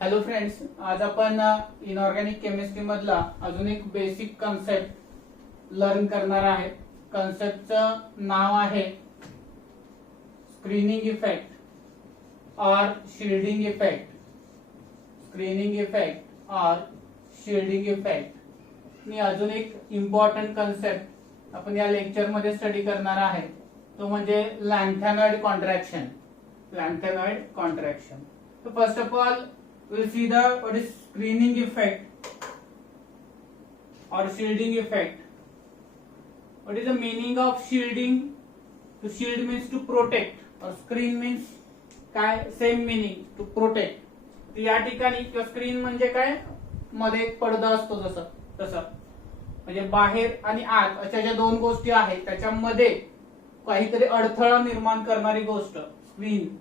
Hello friends, आज आपण inorganic chemistry मधला अजून एक बेसिक कन्सेप्ट लर्न करणार आहे. कन्सेप्टचं नाव आहे स्क्रीनिंग इफेक्ट और शिल्डिंग इफेक्ट. स्क्रीनिंग इफेक्ट और शिल्डिंग इफेक्ट ही अजून एक इम्पॉर्टंट कन्सेप्ट आपण या लेक्चर मध्ये स्टडी करणार आहे. तो म्हणजे lanthanoid contraction. Lanthanoid contraction. So first of all, we'll see what is screening effect or shielding effect. What is the meaning of shielding? To shield means to protect or screen means काय same meaning to protect. तर या ठिकाणी किंवा screen म्हणजे काय, मध्ये एक पडदा असतो तसं म्हणजे बाहेर आणि आत अशा ज्या दोन गोष्टी आहेत त्याच्यामध्ये काहीतरी अडथळा निर्माण करणारी गोष्ट स्क्रीन.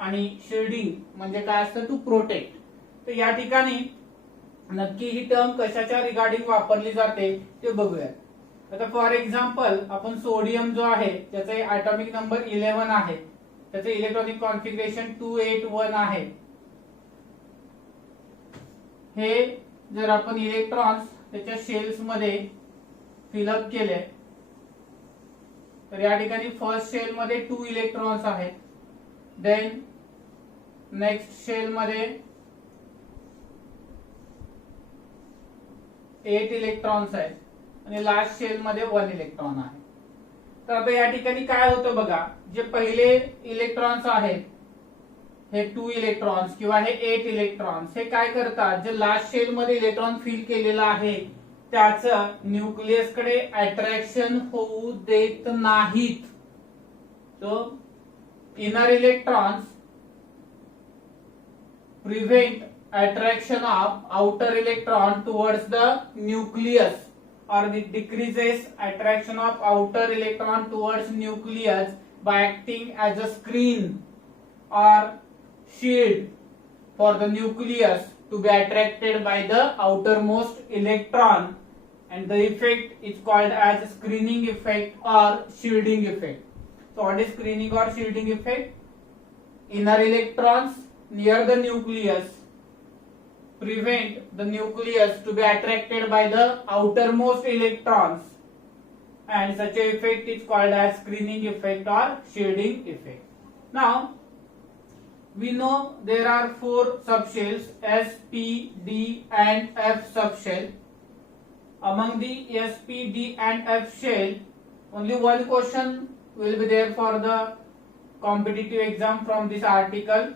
आणि शिल्डिंग म्हणजे काय असतं, टू प्रोटेक्ट. तर या ठिकाणी नक्की ही टर्म कशाच्या रिगार्डिंग वापरली जाते ते बघूयात. आता फॉर एक्झाम्पल आपण सोडियम जो आहे त्याचा ऍटॉमिक नंबर 11 आहे, त्याचे इलेक्ट्रॉनिक कॉन्फिगरेशन 281 आहे. हे जर आपण इलेक्ट्रॉन्स त्याच्या शेल्स मध्ये फिलअप केले तर या ठिकाणी फर्स्ट शेल मध्ये 2 इलेक्ट्रॉन्स आहेत. देन नेक्स्ट शेल मध्ये 8 इलेक्ट्रॉन्स आहेत आणि लास्ट शेल मध्ये 1 इलेक्ट्रॉन आहे. तर आता या ठिकाणी काय होतं बघा, जे पहिले इलेक्ट्रॉन्स आहेत हे 2 इलेक्ट्रॉन्स किंवा हे 8 इलेक्ट्रॉन्स हे काय करतात, जे लास्ट शेल मध्ये इलेक्ट्रॉन फिल केलेला आहे त्याचं न्यूक्लियस कडे अट्रॅक्शन होऊ देत नाहीत. So inner electrons prevent attraction of outer electron towards the nucleus, or it decreases attraction of outer electron towards nucleus by acting as a screen or shield for the nucleus to be attracted by the outermost electron, and the effect is called as screening effect or shielding effect. So what is screening or shielding effect? Inner electrons near the nucleus prevent the nucleus to be attracted by the outermost electrons, and such a effect is called as screening effect or shielding effect. Now we know there are 4 subshells, S, P, D and F subshell. Among the S, P, D and F shell, only one question will be there for the competitive exam from this article.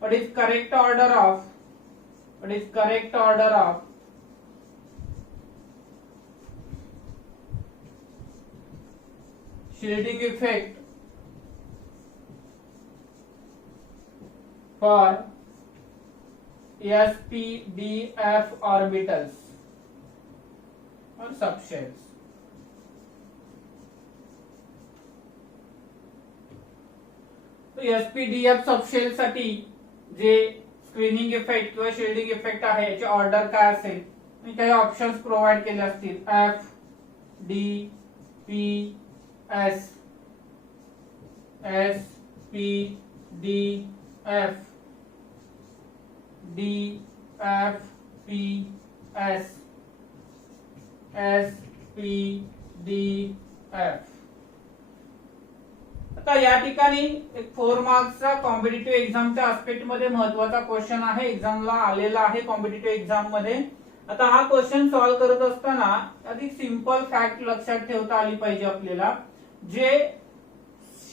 What is correct order of shielding effect for S, P, D, F orbitals or subshells? SPDF subshell साठी जे screening effect किंवा shielding effect आहे याची order काय असेल, मी काही options provide केले असतील. F, D, P, S, S, P, D, F, D, F, P, S, S, P, D, F. आता या ठिकाणी एक 4 मार्क्सचा कॉम्पिटिटिव्ह एक्झामच्या आस्पेक्ट मध्ये महत्वाचा क्वेश्चन आहे, एक्झामला आलेला आहे कॉम्पिटिटिव्ह एक्झाम मध्ये. आता हा क्वेश्चन सॉल्व्ह करत असताना आधी सिंपल फॅक्ट लक्षात ठेवता आली पाहिजे आपल्याला, जे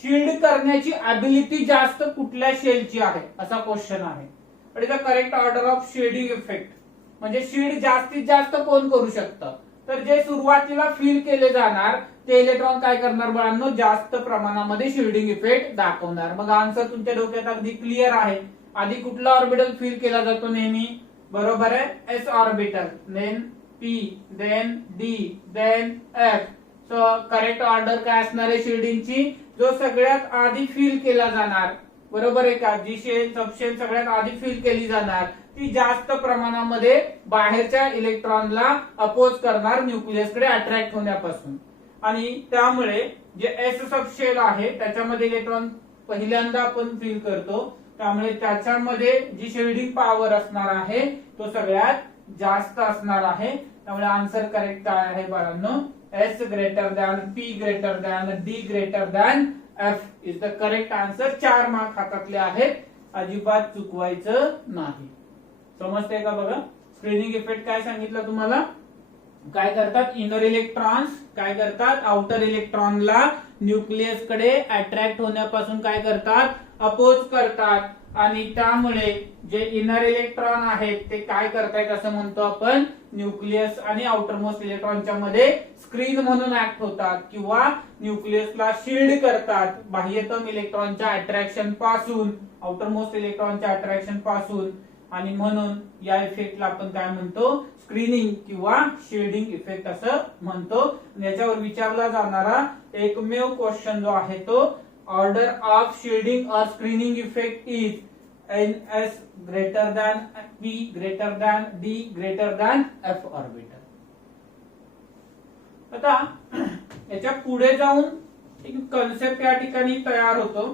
शिल्ड करण्याची ॲबिलिटी जास्त कुठल्या शेलची आहे असा क्वेश्चन आहे. पण इथं correct order of shielding effect म्हणजे शिल्ड जास्तीत जास्त कोण करू शकतं, तर जे सुरुवातीला फिल केले जाणार ते इलेक्ट्रॉन काय करणार बाळांनो, जास्त प्रमाणामध्ये शिल्डिंग इफेक्ट दाखवणार. मग आन्सर तुमच्या डोक्यात अगदी क्लिअर आहे. आधी कुठला ऑर्बिटल फिल केला जातो नेहमी, बरोबर आहे, S orbital, then P, then D, then F. So correct order काय असणार आहे शिल्डिंगची, जो सगळ्यात आधी फिल केला जाणार, बरोबर आहे का, जी शेल सबशेल सगळ्यात आधी फिल केली जाणार ती जास्त प्रमाणामध्ये बाहेरच्या इलेक्ट्रॉनला अपोज करणार न्यूक्लियसकडे अट्रॅक्ट होण्यापासून. आणि त्यामुळे जे एस सबशेल आहे त्याच्यामध्ये इलेक्ट्रॉन पहिल्यांदा आपण फिल करतो त्यामुळे त्याच्यामध्ये जी शिल्डिंग पॉवर असणार आहे तो सगळ्यात जास्त असणार आहे. त्यामुळे आन्सर करेक्ट काय आहे बाळांनो, S greater than P greater than D greater than F is the correct answer. 4 mark हातातले आहेत, अजिबात चुकवायचं नाही. समजतंय का बघा. स्क्रीनिंग इफेक्ट काय सांगितलं तुम्हाला, काय करतात इनर इलेक्ट्रॉन्स काय करतात आउटर इलेक्ट्रॉनला न्यूक्लियस कडे अट्रॅक्ट होण्यापासून काय करतात अपोज करतात, आणि त्यामुळे जे इनर इलेक्ट्रॉन आहेत ते काय करतायत असं म्हणतो आपण, न्यूक्लियस आणि आउटर मोस्ट इलेक्ट्रॉनच्या मध्ये स्क्रीन म्हणून ऍक्ट होतात किंवा न्यूक्लियसला शिल्ड करतात बाह्यतम इलेक्ट्रॉनच्या अट्रॅक्शन पासून, आउटर मोस्ट इलेक्ट्रॉनच्या अट्रॅक्शन पासून, आणि म्हणून या इफेक्टला आपण काय म्हणतो स्क्रीनिंग किंवा शिल्डिंग इफेक्ट असं म्हणतो. याच्यावर विचारला जाणारा एकमेव क्वेश्चन जो आहे तो ऑर्डर ऑफ शिल्डिंग और screening effect is NS greater than P greater than D greater than F orbital. आता याच्या पुढे जाऊन एक कन्सेप्ट या ठिकाणी तयार होतो.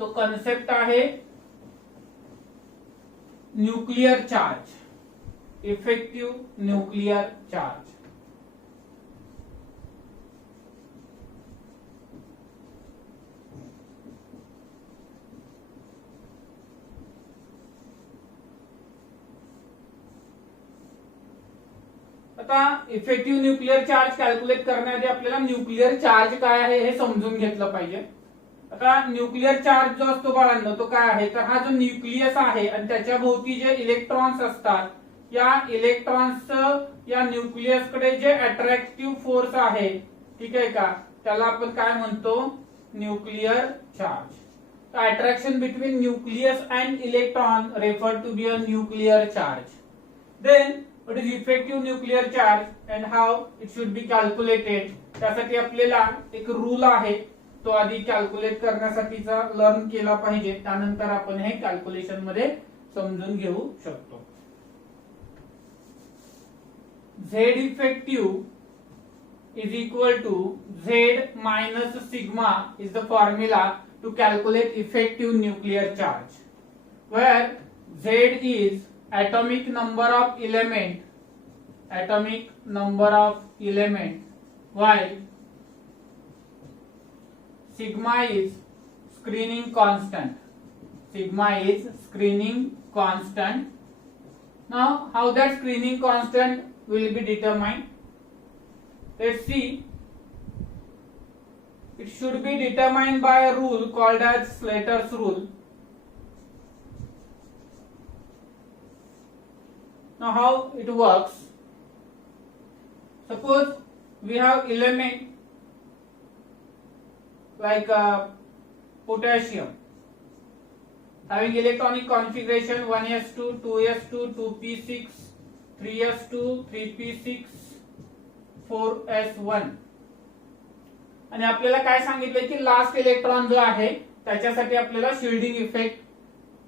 तो कन्सेप्ट आहे nuclear charge, effective nuclear charge. आता इफेक्टिव्ह न्यूक्लियर चार्ज कॅल्क्युलेट करण्याआधी आपल्याला न्यूक्लियर चार्ज काय आहे हे समजून घेतलं पाहिजे. आता न्यूक्लियर चार्ज जो असतो बाळांनो तो काय आहे, तर हा जो न्यूक्लियस आहे आणि त्याच्या भोवती जे इलेक्ट्रॉन्स असतात, या इलेक्ट्रॉन्स या न्यूक्लियस कडे जे अट्रॅक्टिव्ह फोर्स आहे, ठीक आहे का, त्याला आपण काय म्हणतो nuclear charge. Attraction between nucleus and electron refer to be a nuclear charge. Then what is effective nuclear charge and how it should be calculated. त्यासाठी आपल्याला एक रूल आहे तो आधी कॅल्क्युलेट करण्यासाठीचा लर्न केला पाहिजे, त्यानंतर आपण हे कॅल्क्युलेशन मध्ये समजून घेऊ शकतो. Z effective is equal to Z minus sigma is the formula to calculate effective nuclear charge, where Z is atomic number of element, while sigma is screening constant. Now how that screening constant will be determined, let's see. It should be determined by a rule called as Slater's rule. Now how it works, suppose we have element like potassium having electronic configuration 1s2 2s2 2p6 3s2 3p6 4s1, आणि आपल्याला काय सांगितलंय की last electron जो आहे त्याच्यासाठी आपल्याला shielding effect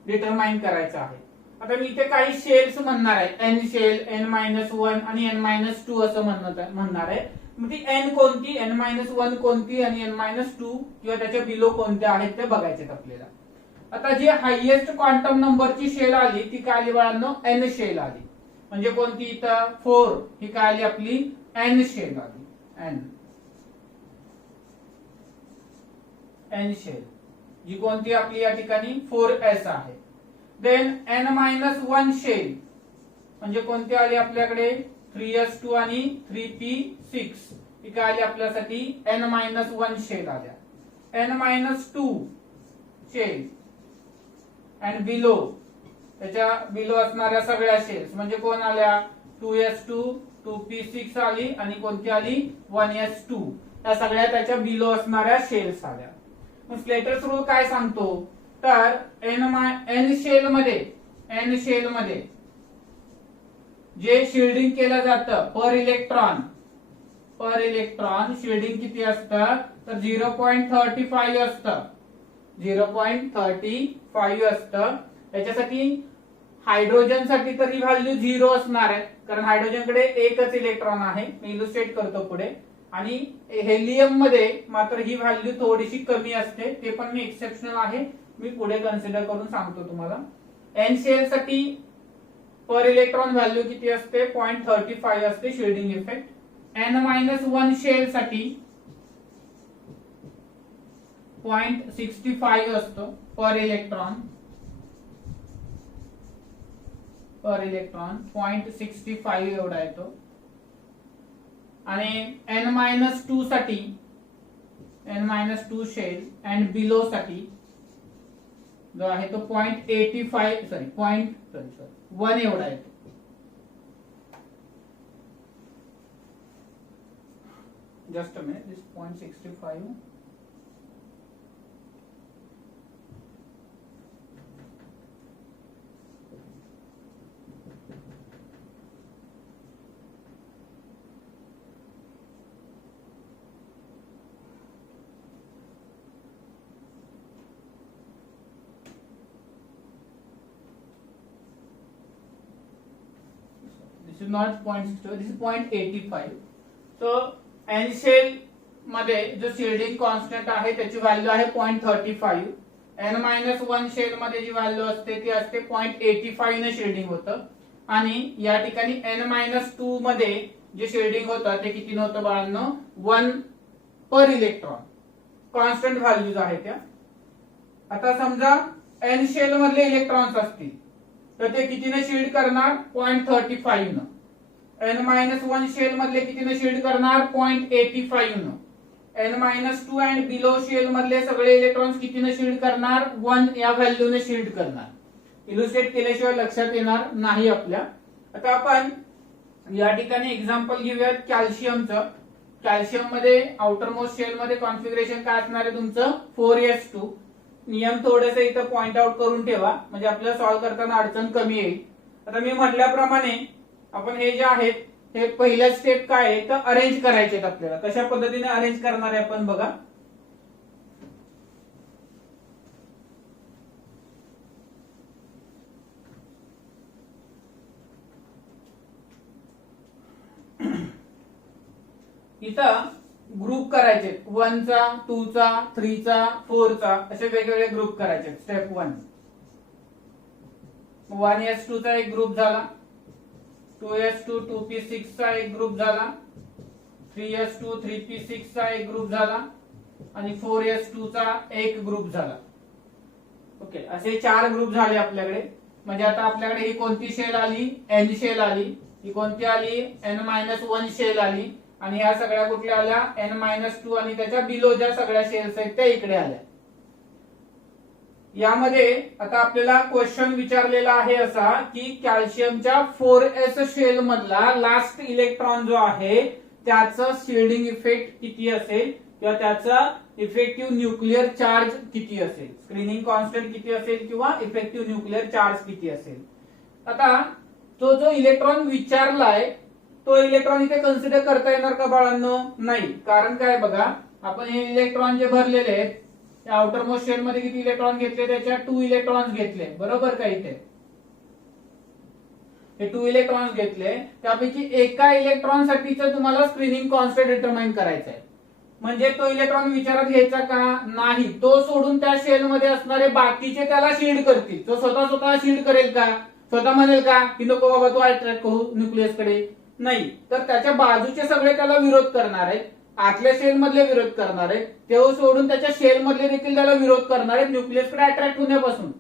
determine करायचा आहे. आता मी इथे काही शेल्स म्हणणार आहे, एन शेल, n-1 आणि n-2 असं म्हणणार आहे. मग ती एन कोणती, n-1 कोणती आणि n-2 किंवा त्याच्या बिलो कोणत्या आहेत ते बघायचे आपल्याला. आता जी हायएस्ट क्वांटम नंबरची शेल आली ती काय आली बाळांनो, एन शेल आली. म्हणजे कोणती इथं 4 ही काय आली आपली एन शेल आली, एन शेल जी कोणती आपली या ठिकाणी 4s आहे. देन n-1 शेल म्हणजे कोणती आली आपल्याकडे 3s2 आणि 3p6 ही काय आली आपल्यासाठी n-1 शेल आल्या. n-2 शेल अँड बिलो, त्याच्या बिलो असणाऱ्या सगळ्या शेल्स म्हणजे कोण आल्या 2s2 2p6 आली आणि कोणती आली 1s2, त्या सगळ्या त्याच्या बिलो असणाऱ्या शेल्स आल्या. मग स्लेटर्स रूल काय सांगतो, तर एन शेल मध्ये जे शिल्डिंग केलं जातं पर इलेक्ट्रॉन शिल्डिंग किती असतं, तर 0.35 असतं, 0.35 असतं. त्याच्यासाठी हायड्रोजन साठी तर ही व्हॅल्यू 0 असणार आहे, कारण हायड्रोजन कडे एकच इलेक्ट्रॉन आहे, मी इलुस्ट्रेट करतो पुढे. आणि हेलियम मध्ये मात्र ही व्हॅल्यू थोडीशी कमी असते, ते पण मी एक्सेप्शनल आहे मी पुढे कन्सिडर करून सांगतो तुम्हाला. एन शेल साठी पर इलेक्ट्रॉन व्हॅल्यू किती असते? 0.35 असते शिल्डिंग इफेक्ट. N-1 शेल साठी 0.65 असतो पर इलेक्ट्रॉन. 0.65 एवढा येतो. आणि N-2 साठी N-2 शेल अँड बिलो साठी जो आहे तो 1 एवढा येतो. Just a minute, this 0.65. This is not 0.62, this is 0.85. So N shell मध्ये जो शिल्डिंग कॉन्स्टंट आहे त्याची व्हॅल्यू आहे 0.35. N-1 शेल मध्ये जी व्हॅल्यू असते ती असते 0.85 ने शिल्डिंग होतं. आणि या ठिकाणी N-2 मध्ये जे शिल्डिंग होतं ते किती नव्हतं बाळांनो? 1 पर इलेक्ट्रॉन. कॉन्स्टंट व्हॅल्यूज आहे त्या. आता समजा N शेल मधले इलेक्ट्रॉन्स असतील तर ते कितीने शिल्ड करणार? 0.35 न. N-1 शेल मधले कितीने शिल्ड करणार? 0.85 न. N-2 अँड बिलो शेल मधले सगळे इलेक्ट्रॉन्स कितीने शिल्ड करणार? 1 या व्हॅल्यूने शिल्ड करणार. इल्युस्ट्रेट केल्याशिवाय लक्षात येणार नाही आपल्या. आता आपण या ठिकाणी एक्झाम्पल घेऊयात कॅल्शियमचं. कॅल्शियम मध्ये आउटर मोस्ट शेल मध्ये कॉन्फिगरेशन काय असणार आहे तुमचं? 4s2. नियम थोडेस इथं पॉइंट आउट करून ठेवा म्हणजे आपल्याला सॉल्व्ह करताना अडचण कमी येईल. आता मी म्हटल्याप्रमाणे आपण हे जे आहेत हे पहिल्या स्टेप काय आहे तर अरेंज करायचे आहेत आपल्याला. कशा पद्धतीने अरेंज करणार आहे आपण बघा. इथं ग्रुप करायचे 1 चा 2 चा 3 चा 4 चा असे वेगवेगळे ग्रुप करायचे. स्टेप 1 1s2 चा एक ग्रुप झाला, 2s2 2p6 चा एक ग्रुप झाला, 3s2 3p6 चा एक ग्रुप झाला आणि 4s2 चा एक ग्रुप झाला. ओके, असे 4 ग्रुप झाले आपल्याकडे. म्हणजे आता आपल्याकडे ही कोणती शेल आली? N शेल आली. ही कोणती आली? N-1 शेल आली. आणि ह्या सगळ्या कुठल्या आल्या? N-2 आणि त्याच्या बिलो ज्या सगळ्या शेल्स आहेत त्या इकडे आल्या. यामध्ये आता आपल्याला क्वेश्चन विचारलेला आहे असा की कॅल्शियमच्या 4s शेल मधला लास्ट इलेक्ट्रॉन जो आहे त्याचं शिल्डिंग इफेक्ट किती असेल किंवा त्याचा इफेक्टिव्ह न्यूक्लिअर चार्ज किती असेल, स्क्रीनिंग कॉन्स्टंट किती असेल किंवा इफेक्टिव्ह न्यूक्लिअर चार्ज किती असेल. आता तो जो इलेक्ट्रॉन विचारलाय तो इलेक्ट्रॉन इथे कन्सिडर करता येणार का बाळांनो? नाही. कारण काय बघा, आपण हे इलेक्ट्रॉन जे भरलेले आहेत त्या आउटर मोस्ट शेल मध्ये किती इलेक्ट्रॉन घेतले? त्याच्या 2 इलेक्ट्रॉन्स घेतले, बरोबर का? इथे हे 2 इलेक्ट्रॉन्स घेतले. त्यापैकी एका इलेक्ट्रॉन साठीचं तुम्हाला स्क्रीनिंग कॉन्स्टंट डिटरमाइन करायचं आहे. म्हणजे तो इलेक्ट्रॉन विचारात घ्यायचा का? नाही. तो सोडून त्या शेल मध्ये असणारे बाकीचे त्याला शिल्ड करतील. तो स्वतः शिल्ड करेल का? स्वतः म्हणेल का की नको बाबा तू अट्रॅक्ट करू न्यूक्लियस कडे? नाही. तर त्याच्या बाजूचे सगळे त्याला विरोध करणार आहेत. आतल्या शेल मधले विरोध करणार आहेत. ते सोडून त्याच्या शेल मधले देखील त्याला विरोध करणार आहेत न्यूक्लियस कडे अट्रॅक्ट होण्यापासून.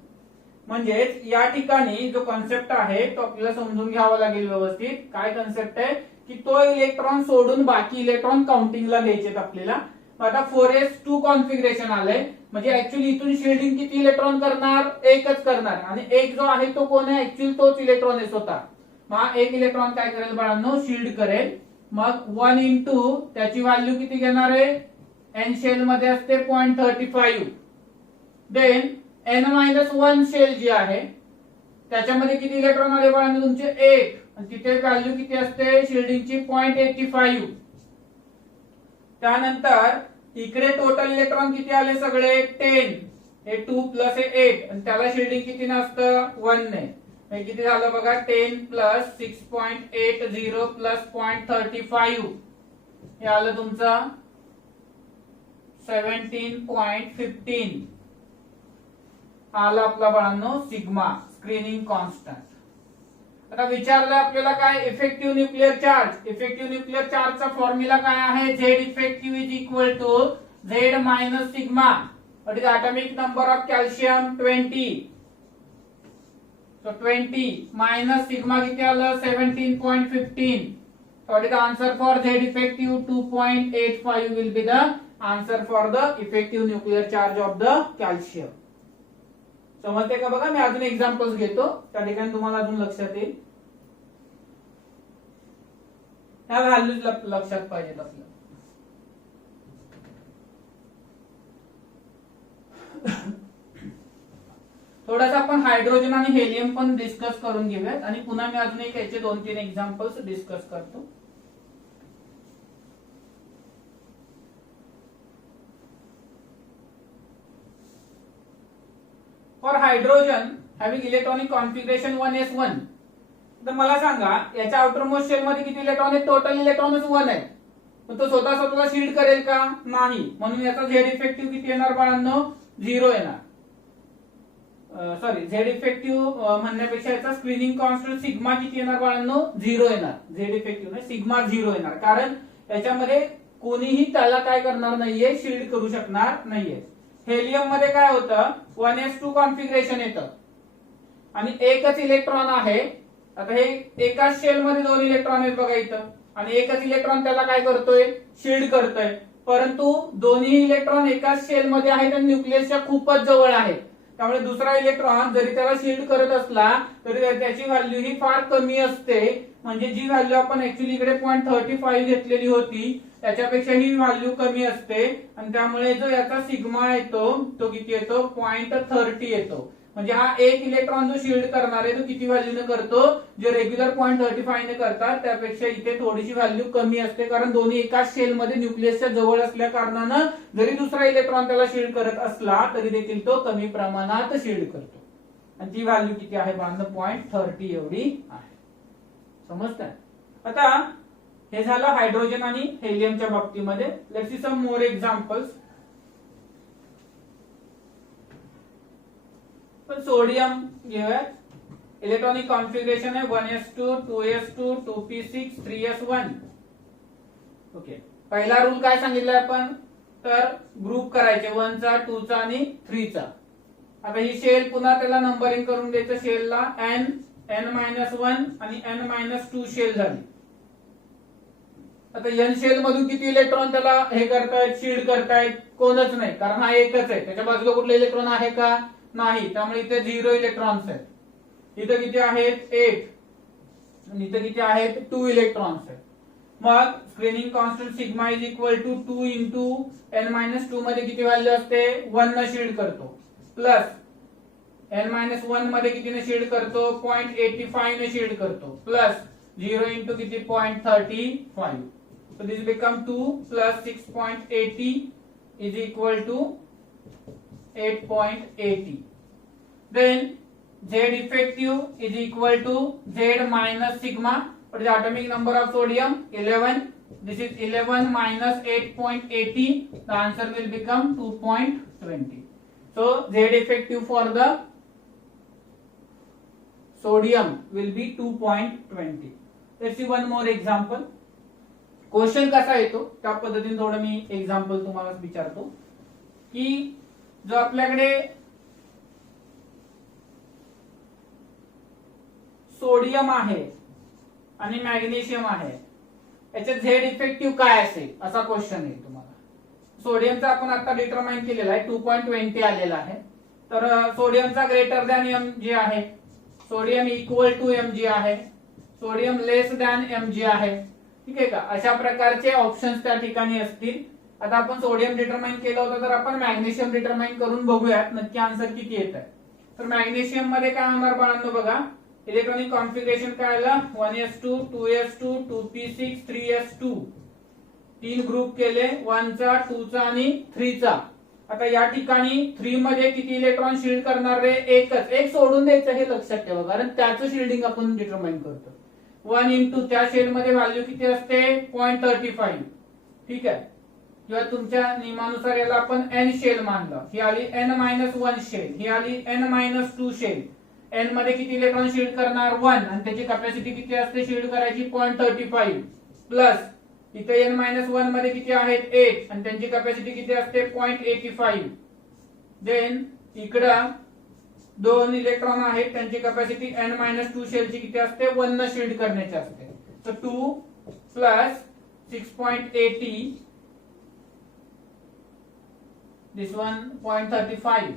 म्हणजेच या ठिकाणी जो कॉन्सेप्ट आहे तो आपल्याला समजून घ्यावा लागेल व्यवस्थित. काय कॉन्सेप्ट आहे की तो इलेक्ट्रॉन सोडून बाकी इलेक्ट्रॉन काउंटिंगला घ्यायचे आपल्याला. आता 4s2 कॉन्फिगरेशन आलंय म्हणजे ऍक्च्युअली इथून शिल्डिंग किती इलेक्ट्रॉन करणार? एकच करणार. आणि एक जो आहे तो कोण आहे? ऍक्च्युअली तोच इलेक्ट्रॉन आहे स्वतः. मग एक इलेक्ट्रॉन काय करेल बाळांनो? शिल्ड करेल. मग 1 इंटू त्याची व्हॅल्यू किती घेणार आहे? N शेल मध्ये असते 0.35. देन N-1 शेल जी आहे त्याच्यामध्ये किती इलेक्ट्रॉन आले बाळांनो? तुमचे 1. आणि तिथे व्हॅल्यू किती असते शिल्डिंगची? 0.85. त्यानंतर इकडे टोटल इलेक्ट्रॉन किती आले? सगळे 10. हे 2 प्लस हे 8 आणि त्याला शिल्डिंग किती नसतं? 1 ने. किती झालं बघा? 10 प्लस 6.80 प्लस 0.35 हे आलं तुमचं 17.15. आला आपला बाळांनो सिग्मा स्क्रीनिंग कॉन्स्टंट। आता विचारलं आपल्याला काय effective nuclear charge. Effective nuclear चार्जचा फॉर्म्युला काय आहे, Z effective is equal to Z minus sigma, what is atomic number of calcium 20, so 20 minus sigma किती आलं 17.15, so what is the answer for Z effective 2.85 will be the answer for the effective nuclear charge of the calcium। समजते का बघा, मी अजून examples घेतो त्या ठिकाणी तुम्हाला अजून लक्षात येईल, ह्या व्हॅल्यूज लक्षात पाहिजेत आपल्याला। थोडासा आपण हायड्रोजन आणि हेलियम पण डिस्कस करून घेऊयात आणि पुन्हा मी अजून एक याचे 2-3 एक्झाम्पल्स डिस्कस करतो। For hydrogen having electronic configuration 1s1, तर मला सांगा याच्या आउटर मोस्ट शेल मध्ये किती इलेक्ट्रॉन आहेत, टोटल इलेक्ट्रॉनच 1 आहे, पण तो स्वतःला शील्ड करेल का, नाही, म्हणून याचा झेड इफेक्टिव्ह किती येणार बाळांनो 0 येणार। सॉरी, झेड इफेक्टिव्ह म्हणण्यापेक्षा याचा स्क्रीनिंग कॉन्स्टंट सिग्मा किती येणार बाळांनो 0 येणार, झेड इफेक्टिव्ह नाही सिग्मा 0 येणार, कारण याच्यामध्ये कोणीही त्याला काय करणार नाहीये, शील्ड करू शकणार नाहीये। हेलियम मध्ये काय होतं 1s2 कॉन्फिगरेशन येतं आणि एकच इलेक्ट्रॉन आहे। आता हे एकाच शेल मध्ये 2 इलेक्ट्रॉन आहेत बघा इथं, आणि एकच इलेक्ट्रॉन त्याला काय करतोय, शील्ड करतोय, परंतु दोन्ही इलेक्ट्रॉन एकाच शेल मध्ये आहेत आणि न्यूक्लियसच्या खूपच जवळ आहेत, त्यामुळे दुसरा इलेक्ट्रॉन जरी त्याला शील्ड करत असला तरी त्याची व्हॅल्यू ही फार कमी असते, म्हणजे जी व्हॅल्यू आपण ऍक्च्युअली इकडे 0.35 घेतलेली होती त्याच्यापेक्षा ही व्हॅल्यू कमी असते, आणि त्यामुळे जो याचा सिग्मा येतो तो किती येतो 0.30 येतो, म्हणजे हा एक इलेक्ट्रॉन जो शील्ड करणार आहे तो किती व्हॅल्यूने करतो, जे रेग्युलर 0.35 ने करतात त्यापेक्षा इथे थोडीशी व्हॅल्यू कमी असते, कारण दोन्ही एकाच शेल मध्ये न्यूक्लियसच्या जवळ असल्या कारणानं जरी दुसरा इलेक्ट्रॉन त्याला शील्ड करत असला तरी देखील तो कमी प्रमाणात शील्ड करतो, आणि ती व्हॅल्यू किती आहे बांध 0.30 एवढी आहे। समजतंय? आता हे झालं हायड्रोजन आणि हेलियमच्या बाबतीमध्ये। Let's see some more examples. पण सोडियम घेऊयात, इलेक्ट्रॉनिक कॉन्फिगरेशन आहे 1s2 2s2 2p6 3s1। Okay, पहिला रूल काय सांगितलाय आपण, तर ग्रुप करायचे 1 चा 2 चा आणि 3 चा। आता ही शेल पुन्हा त्याला नंबरिंग करून द्यायचं, शेलला n-1 आणि n-2 शेल झाली। आता n शेल मधून किती इलेक्ट्रॉन त्याला हे करतायत, शील्ड करतायत, कोणच नाही, कारण हा एकच आहे, त्याच्या बाजूला कुठले इलेक्ट्रॉन आहे का, नाही, त्यामुळे इथे 0 इलेक्ट्रॉन्स आहेत। इथं किती आहेत 8, आणि इथं किती आहेत 2 इलेक्ट्रॉन्स आहेत। मग screening constant sigma is equal to 2 into n-2 मध्ये किती व्हॅल्यू असते 1 न शील्ड करतो, प्लस n-1 मध्ये कितीने शील्ड करतो 0.85 ने शील्ड करतो, प्लस 0 इंटू किती 0.35, so this become 2 plus 6.80 is equal to 8.80. Then Z effective is equal to Z minus sigma. What is the atomic number of sodium? 11. This is 11 minus 8.80. The answer will become 2.20. So Z effective for the sodium will be 2.20. Let's see one more example. Question कसा येतो त्या पद्धतीने थोडं मी example तुम्हाला विचारतो की जो आपल्याकडे सोडियम आहे आणि मॅग्नेशियम आहे याचे झेड इफेक्टिव्ह काय असेल असा क्वेश्चन आहे तुम्हाला। सोडियमचा आपण आता डिटरमाइन केलेला आहे 2.20 आलेला आहे, तर सोडियमचा ग्रेटर दॅन mg आहे, सोडियम इक्वल टू mg आहे, सोडियम लेस दॅन mg आहे, ठीक आहे का, अशा प्रकारचे ऑप्शन्स त्या ठिकाणी असतील। आता आपण सोडियम डिटरमाइन केलं होतं, तर आपण मॅग्नेशियम डिटरमाइन करून बघूयात नक्की आन्सर किती येत आहे। तर मॅग्नेशियम मध्ये काय होणार बाळांनो बघा, इलेक्ट्रॉनिक कॉन्फिगरेशन काय आलं 1s2 2s2 2p6 3s2, 3 group केले 1 चा 2 चा आणि 3 चा। आता या ठिकाणी 3 मध्ये किती इलेक्ट्रॉन शील्ड करणार रे, एकच, एक सोडून द्यायचं हे लक्षात ठेवा, कारण त्याचं शील्डिंग आपण डिटरमाइन करतो। 1 इंटू त्या शेल मध्ये व्हॅल्यू किती असते 0.35, ठीक आहे, किंवा तुमच्या नियमानुसार याला आपण n शेल मानलं, ही आली n-1 शेल, ही आली n-2 शेल. n मध्ये किती इलेक्ट्रॉन शील्ड करणार 1 आणि त्याची कॅपॅसिटी किती असते शील्ड करायची 0.35 प्लस इथे n-1 मध्ये किती आहेत 8 आणि त्यांची कॅपॅसिटी किती असते 0.85. देन इकडं 2 इलेक्ट्रॉन आहेत त्यांची कॅपॅसिटी n-2 शेलची किती असते 1 न शील्ड करण्याची असते. तर 2 प्लस 6.80 दिस वन 0.35.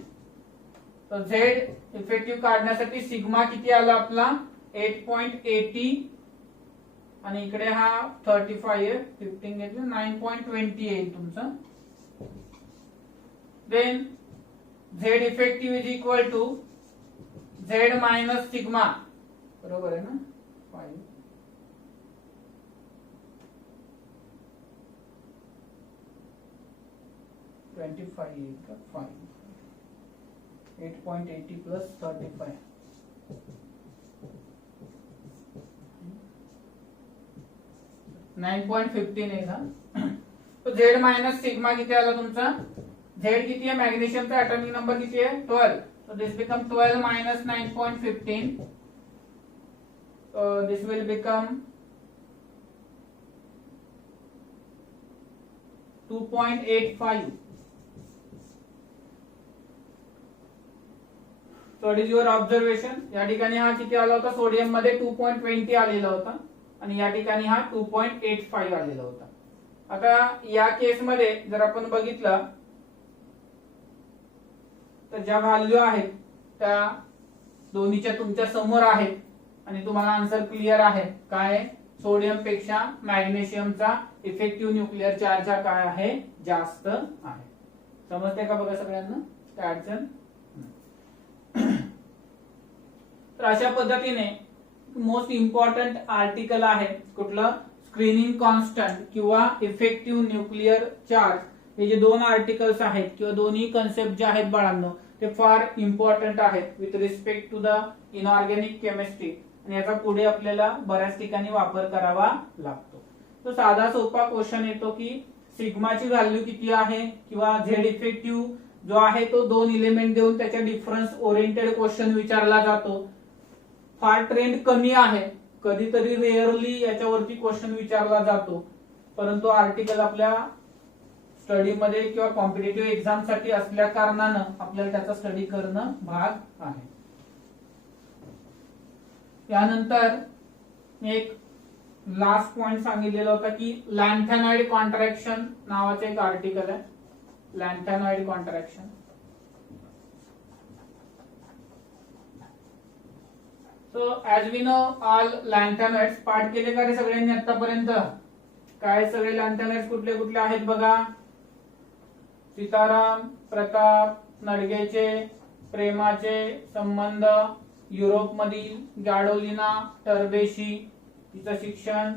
तर झेड इफेक्टिव्ह काढण्यासाठी सिग्मा किती आला आपला 8.80 आणि इकडे हा 35 आहे 15 घेतलं 9.20 येईल तुमचा. Then Z effective is equal to Z minus sigma, बरोबर आहे ना 5. येईल का 5 8.80 प्लस 35 9.15 आहे का. तो झेड मायनस सिग्मा किती आला तुमचा, झेड किती आहे मॅग्नेशियमचा ऍटॉमिक नंबर किती आहे 12. So this become 12 minus 9.15. So this will become 2.85. So what is your observation? या ठिकाणी हा किती आला होता सोडियम मध्ये 2.20 आलेला होता आणि या ठिकाणी हा 2.85 आलेला होता. आता या केस मध्ये जर आपण बघितलं तर ज्या व्हॅल्यू आहेत त्या दोन्हीच्या तुमच्या समोर आहेत आणि तुम्हाला आन्सर क्लिअर आहे. काय सोडियम पेक्षा मॅग्नेशियमचा इफेक्टिव्ह न्यूक्लिअर चार्ज हा काय आहे जास्त आहे. समजते का बघा सगळ्यांना काय अडचण. तर अशा पद्धतीने मोस्ट इम्पॉर्टंट आर्टिकल आहे कुठलं स्क्रीनिंग कॉन्स्टंट किंवा इफेक्टिव्ह न्यूक्लिअर चार्ज. हे जे दोन आर्टिकल्स आहेत किंवा दोन्ही कन्सेप्ट जे आहेत बाळांनो ते फार इम्पॉर्टंट आहेत with respect to the inorganic chemistry आणि याचा पुढे आपल्याला बऱ्याच ठिकाणी वापर करावा लागतो. तो साधा सोपा क्वेश्चन येतो की सिग्माची व्हॅल्यू किती आहे किंवा झेड इफेक्टिव्ह जो आहे तो 2 एलिमेंट देऊन त्याच्या डिफरन्स ओरिएंटेड क्वेश्चन विचारला जातो. फार ट्रेंड कमी आहे, कधीतरी रेअरली याच्यावरती क्वेश्चन विचारला जातो, परंतु आर्टिकल आपल्या स्टडीमध्ये किंवा कॉम्पिटिटिव्ह एक्झाम साठी असल्या कारणानं आपल्याला त्याचा स्टडी करणं भाग आहे. त्यानंतर एक लास्ट पॉइंट सांगितलेला होता की लॅन्थेनॉइड कॉन्ट्रॅक्शन नावाचे एक आर्टिकल आहे. Lanthanoid contraction so as we know all lanthanoids पाठ केले का रे सगळ्यांनी आतापर्यंत. काय सगळे लॅन्थेनॉइड्स कुठले कुठले आहेत बघा. सीताराम, प्रताप, नडगेचे, प्रेमाचे, संबंध, युरोपमधील, गॅडोलिना, टर्बेशी, तिचं शिक्षण,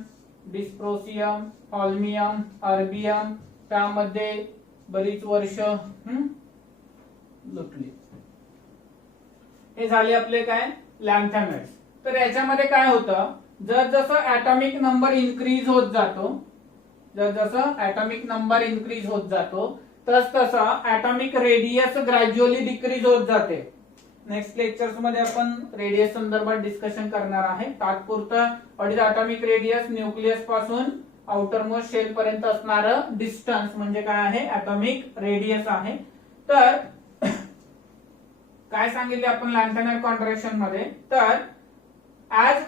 डिस्प्रोसियम, हॉल्मियम, अर्बियम, त्यामध्ये बरीच वर्ष लुटली. हे झाले आपले काय लॅन्थेनॉइड्स. तर याच्यामध्ये काय होतं जर जसं ऍटॉमिक नंबर इन्क्रीज होत जातो, जर जसं ऍटॉमिक नंबर इन्क्रीज होत जातो तस तसं ऍटॉमिक रेडियस ग्रॅज्युअली डिक्रीज होत जाते. नेक्स्ट लेक्चर्स मध्ये आपण रेडियस संदर्भात डिस्कशन करणार आहे. तात्पुरतं what is atomic radius, nucleus पासून आउटर मोस्ट शेल पर्यंत असणारं डिस्टन्स म्हणजे काय आहे ऍटॉमिक रेडियस आहे. तर काय सांगितले आपण लॅन्थेनॉइड कॉन्ट्रॅक्शन मध्ये, तर as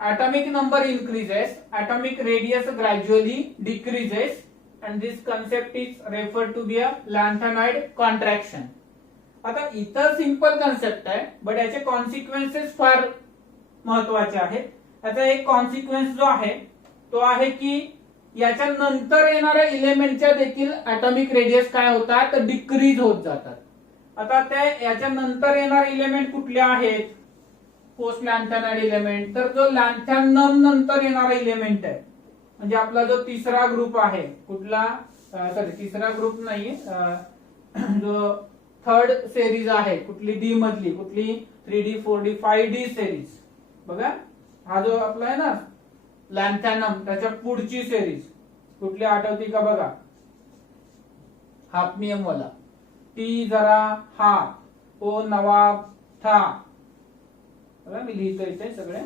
atomic number increases, atomic radius gradually decreases, and this concept is referred to be a lanthanoid contraction. आता इतर सिंपल कन्सेप्ट आहे बट याचे कॉन्सिक्वेन्सेस फार महत्वाचे आहेत. याचा एक कॉन्सिक्वेन्स जो आहे तो आहे की याच्या नंतर येणाऱ्या इलेमेंटच्या देखील ऍटॉमिक रेडियस काय होतात तर डिक्रीज होत जातात. आता त्या याच्या नंतर येणारे इलेमेंट कुठले आहेत पोस्ट लॅन्थेनॉइड इलेमेंट. तर जो लॅन्थॅनम नंतर येणारा इलेमेंट आहे म्हणजे आपला जो तिसरा ग्रुप आहे कुठला सॉरी तिसरा ग्रुप नाही जो थर्ड सेरीज आहे कुठली डी मधली कुठली 3D 4D 5D सेरीज बघा. हा जो आपला आहे ना लॅन्थॅनम त्याच्या पुढची सेरीज कुठली आठवती का बघा हाफनियम वाला, टी जरा हाफ, ओ नवाब था, बघा मी लिहितो इथे सगळे.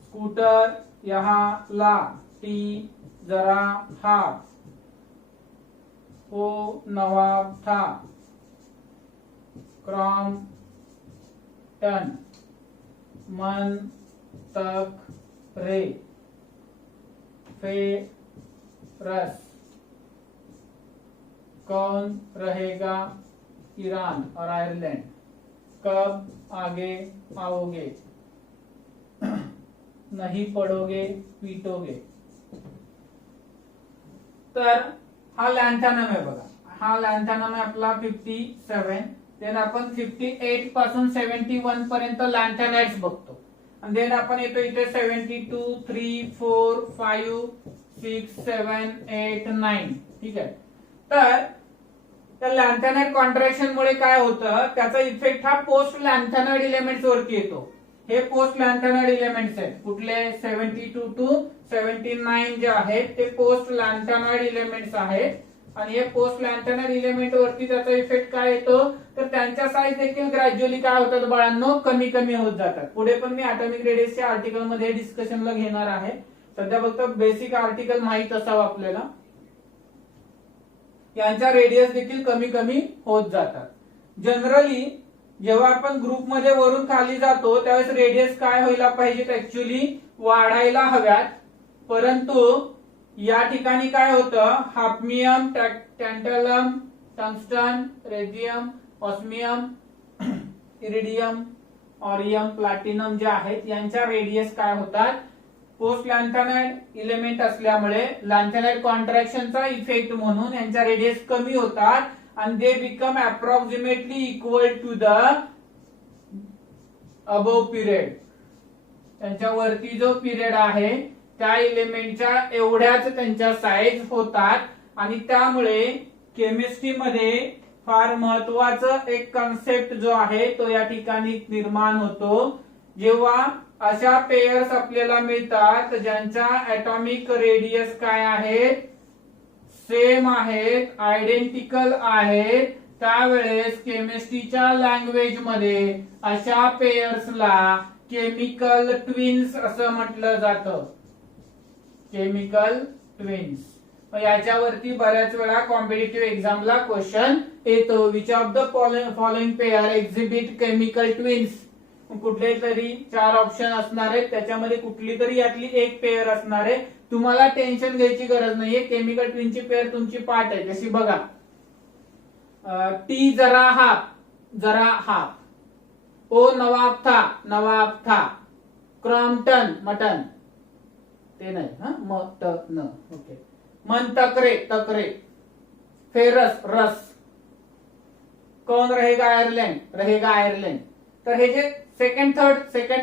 स्कूटर यहाँ ला, टी जरा हाफ, ओ नवाब था, क्रॉम्पटन, मन तक रे, फेरस, कौन रहेगा ईरान और आयरलैंड, कब आगे आओगे, नहीं पढ़ोगे पीटोगे. तर हा लॅन्थॅनम आहे बघा, हा लॅन्थॅनम आहे आपला 57. देन आपण 58 पासून 71 पर्यंत लॅन्थॅनाइड्स बघतो. आणि देन आपण येतो इथे 72, 3, 4, 5, 6, 7, 8, 9. ठीक आहे. तर त्या लॅन्थॅनाइड कॉन्ट्रॅक्शन मुळे काय होतं, त्याचा इफेक्ट हा पोस्ट लॅन्थॅनाइड एलिमेंट्स वरती येतो. हे पोस्ट लॅन्थॅनाइड एलिमेंट्स आहेत कुठले, 72 टू 79 जे आहेत ते पोस्ट लॅन्थॅनाइड एलिमेंट्स आहेत. आणि हे पोस्ट लॅन्थॅनाइड एलिमेंट वरती त्याचा इफेक्ट काय येतो, तर त्यांच्या साईज देखील ग्रॅज्युअली काय होतात बाळांनो, कमी कमी होत जातात. पुढे पण मी ॲटॉमिक रेडियसच्या आर्टिकल मध्ये डिस्कशनला घेणार आहे. सध्या फक्त बेसिक आर्टिकल माहित असावं आपल्याला. यांच्या रेडियस देखील कमी कमी होत जातात. जनरली जेव्हा आपण ग्रुपमध्ये वरून खाली जातो त्यावेळेस रेडियस काय व्हायला पाहिजेत, ऍक्च्युअली वाढायला हव्यात. परंतु या ठिकाणी काय होतं, hafnium, tantalum, tungsten, radium, osmium, iridium, aurum, platinum जे आहेत यांच्या रेडियस काय होतात, पोस्ट लॅन्थॅनाइड इलेमेंट असल्यामुळे लॅन्थॅनाइड कॉन्ट्रॅक्शनचा इफेक्ट म्हणून यांच्या रेडियस कमी होतात and they become approximately equal to the above period. त्यांच्या वरती जो पिरियड आहे त्या एलिमेंटच्या एवढ्याच त्यांच्या साईज होतात. आणि त्यामुळे केमिस्ट्रीमध्ये फार महत्वाचं एक कन्सेप्ट जो आहे तो या ठिकाणी निर्माण होतो. जेव्हा अशा पेयर्स आपल्याला मिळतात ज्यांच्या ऍटॉमिक रेडियस काय आहेत, सेम आहेत, आयडेंटिकल आहेत, त्यावेळेस केमिस्ट्रीच्या लँग्वेज मध्ये अशा पेयर्सला केमिकल ट्विन्स असं म्हटलं जातं. Chemical twins. याच्यावरती बऱ्याच वेळा कॉम्पिटिटिव्ह एक्झामला क्वेश्चन येतो. Which of the following pair exhibit chemical twins. कुठले तरी 4 ऑप्शन असणार आहेत, त्याच्यामध्ये कुठली तरी यातली एक पेयर असणार आहे. तुम्हाला टेन्शन घ्यायची गरज नाहीये, केमिकल ट्विनची पेयर तुमची पाठ आहे. कशी बघा, टी जरा हाफ, ओ नवाब था, क्रॉम्पटन मटन, ते नाही मटन, ओके, मन तकरे, फेरस रस, कौन रहेगा आयरलैंड. तर हे जे सेकंड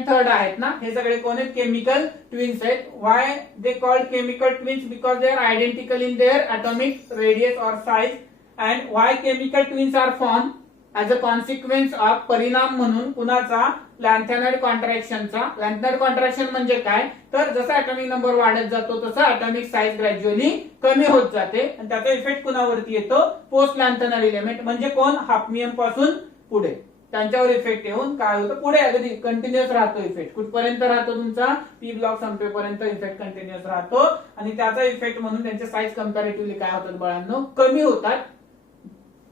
थर्ड आहेत ना, हे सगळे कोण आहेत, केमिकल ट्विन्स आहेत. Why they called chemical twins, because they are identical in their atomic radius और size. And why chemical twins are form as a consequence of, परिणाम म्हणून कुणाचा, लॅन्थॅनाइड कॉन्ट्रॅक्शनचा. लॅन्थॅनाइड कॉन्ट्रॅक्शन म्हणजे काय, तर जसा ऍटॉमिक नंबर वाढत जातो तसा ऍटॉमिक साईज ग्रॅज्युअली कमी होत जाते. आणि त्याचा इफेक्ट कुणावरती येतो, पोस्ट लॅन्थॅनाइड एलिमेंट म्हणजे कोण, हाफनियम पासून पुढे त्यांच्यावर इफेक्ट येऊन काय होतं, पुढे अगदी कंटिन्युअस राहतो इफेक्ट. कुठपर्यंत राहतो तुमचा, पी ब्लॉक संपेपर्यंत इफेक्ट कंटिन्युअस राहतो. आणि त्याचा इफेक्ट म्हणून त्यांचे साईज कंपॅरेटिव्हली काय होतात बाळांनो, कमी होतात.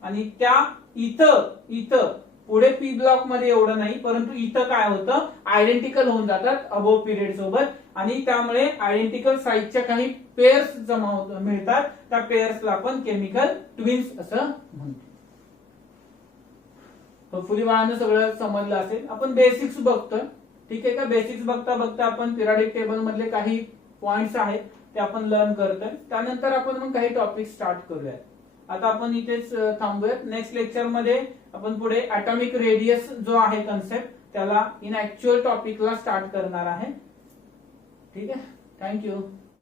आणि त्या इथं पुढे पी ब्लॉक मध्ये एवढं नाही, परंतु इथं काय होतं, आयडेंटिकल होऊन जातात अबोव पिरियड सोबत. आणि त्यामुळे आयडेंटिकल साईजच्या काही पेअर्स जमा मिळतात. त्या पेअर्सला आपण केमिकल ट्विन्स असं म्हणतो. होपफुली बाळांना सगळं समजलं असेल. आपण बेसिक्स बघतोय, ठीक आहे का. बेसिक्स बघता बघता आपण पिरियडिक टेबल मधले काही पॉइंट्स आहेत ते आपण लर्न करतोय. त्यानंतर आपण मग काही टॉपिक स्टार्ट करूयात. आता आपण इथेच थांबूयात. नेक्स्ट लेक्चर मध्ये आपण पुढे ऍटॉमिक रेडियस जो आहे कन्सेप्ट त्याला इन ऍक्च्युअल टॉपिकला स्टार्ट करणार आहे. ठीक आहे. थँक्यू.